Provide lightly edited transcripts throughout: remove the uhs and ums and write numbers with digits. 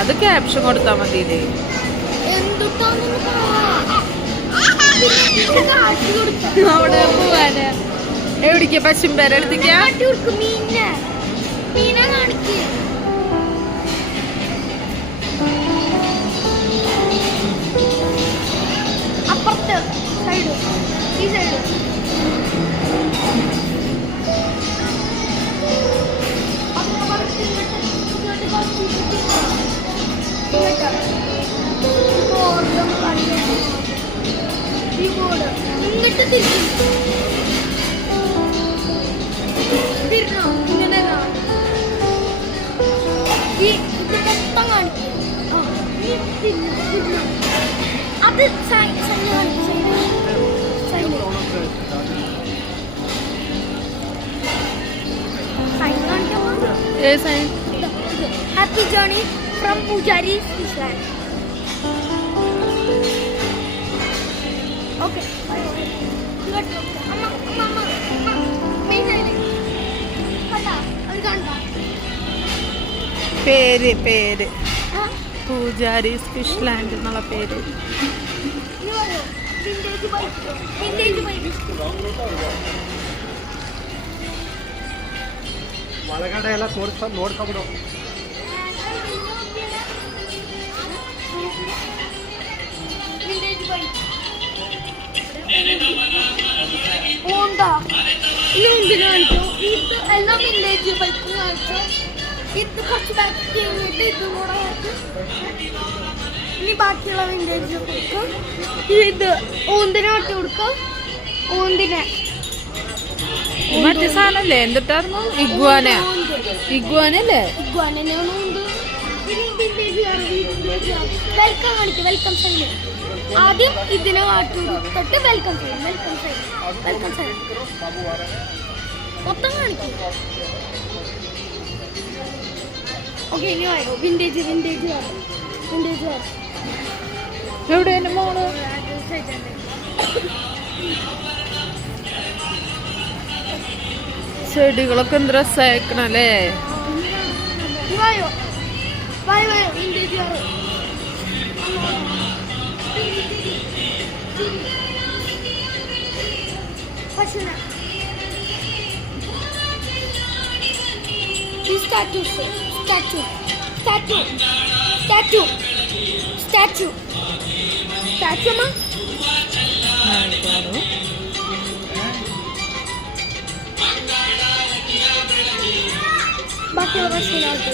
അത് ക്യാപ്ഷൻ കൊടുത്താ മതി. അവിടെ പോവാന് എവിടേക്കാ? പശുമ്പേരെ അടുത്തേക്കാ? അപ്പുറത്ത് സൈഡ്, ഈ സൈഡ്. ഇങ്ങോട്ട് തിരിഞ്ഞോ, ഇങ്ങനെ ഇത് മൊത്തം കാണിക്കും. അത് ഹാപ്പി ജേർണി ഫ്രം പൂജാരി ഫിഷ്ലാൻഡ്. ഓക്കെ, പേര് പേര് പൂജാരീസ് ഫിഷ് ലാൻഡ് എന്നുള്ള പേര്. ಒಳಗಡೆ ಎಲ್ಲ ನೋಡ್ಕೊಂಬಿಡು. ഇത് എല്ലാം വില്ലേജ് ബൈക്ക് കാണിച്ചു. ഇത് കുറച്ച് ബാക്ക് കഴിഞ്ഞിട്ട് ഇതും കൂടെ കാണിച്ചു. ഇനി ബാക്കിയുള്ള വില്ലേജ് കൊടുക്കും. ഇത് ഓന്തിനെ കാട്ടി കൊടുക്കും. ഓന്തിനെ മറ്റേ സാധനല്ലേ? എന്തിട്ടായിരുന്നു? ഇഗ്വാന. ഇഗ്വാനല്ലേ? ഇഗ്വാനയാണ്. വെൽക്കം കാണിക്കും. Welcome sign. ആദ്യം ഇതിനെ കാട്ടി കൊടുത്തിട്ട് welcome sign, welcome sign, welcome sign മൊത്തം കാണിക്കും. ഓക്കെ, ഇനി ആയോ വിന്റേജ്? വിന്റേജ് വിന്റേജ് എവിടെ എന്റെ മോള്? ചെടികളൊക്കെ എന്ത് രസമായിക്കണല്ലേ? വായോ വായോ വായോ vintage പശുന. Statue, statue, statue, statue, statue, statue ma? ബാക്കിയുള്ള പശുവിനകത്ത്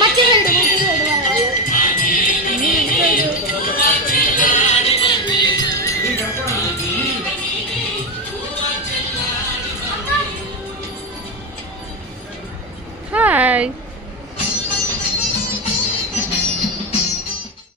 മറ്റേ സൈഡ്, മറ്റേ സൈഡ്. ഹായ്.